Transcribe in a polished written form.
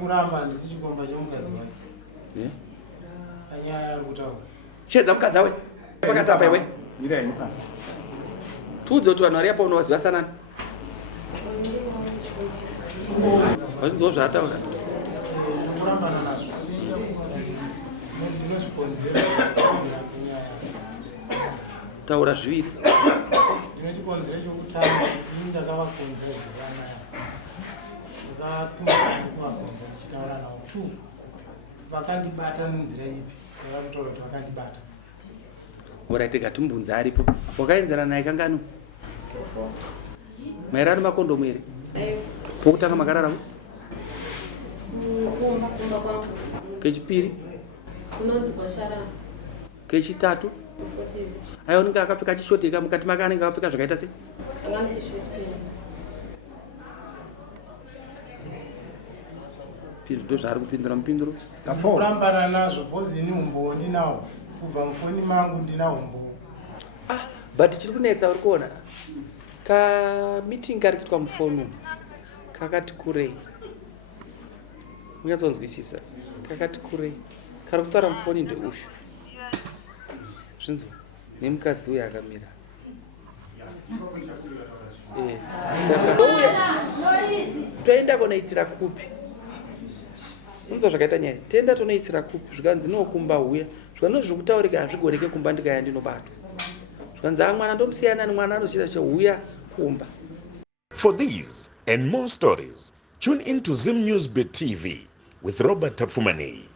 kuramba ndisichikomba chomukadzi wake. Anyaya ari kutaura. Chedza mukadzi wawe. Pakatapa iwe. Tudze kuti vanhu vari apa unovaziva sanani. Vachinzwa zvaataura. Kurambana nazvo. Ndinozvikonzera kunyaya. Taura zviviri. Ndinochikonzera chokutanga kuti ndakavakonzera zvakanaka. Ndakatumba ndichitaura navo 2 vakandibata nenzira ipi yakatotaura kuti vakandibata. Uraiteka tumbunza aripo. Wakaenzana naye kangano? Maerano makondomu here? Pokutanga makararamo? Kechipiri? Kechitatu? Aiwa unenge akapfeka chishoteka mukati make anenge akapfeka zvakaita sei? Ndo zvaari kupindura mupinduro. Kurambana nazvo bhozi ini umbowo ndinawo kubva mufoni mangu ndinawo umbowo. But chiri kunetsa uri kuona ka meeting kari kuitwa mufoni kakati kurei. Unyatsonzwisisa kakati kurei. Kari kutaura mufoni ndeuyu. Zvinzwa nemukadzi uyu akamira. Saka uya toenda kunoitira kupi? Unzwa zvakaita nyaya. Tenda tonoitsira kupi? Zvikanzi nokumba huya. Zvikanzi zviri kutaurika hazvigoreke kumba ndikaya ndinobatwa. Zvikanzi mwana ndomusiyana nemwana anochita chehuya kumba. For these and more stories, tune into Zim News Bit TV with Robert Tapfumani.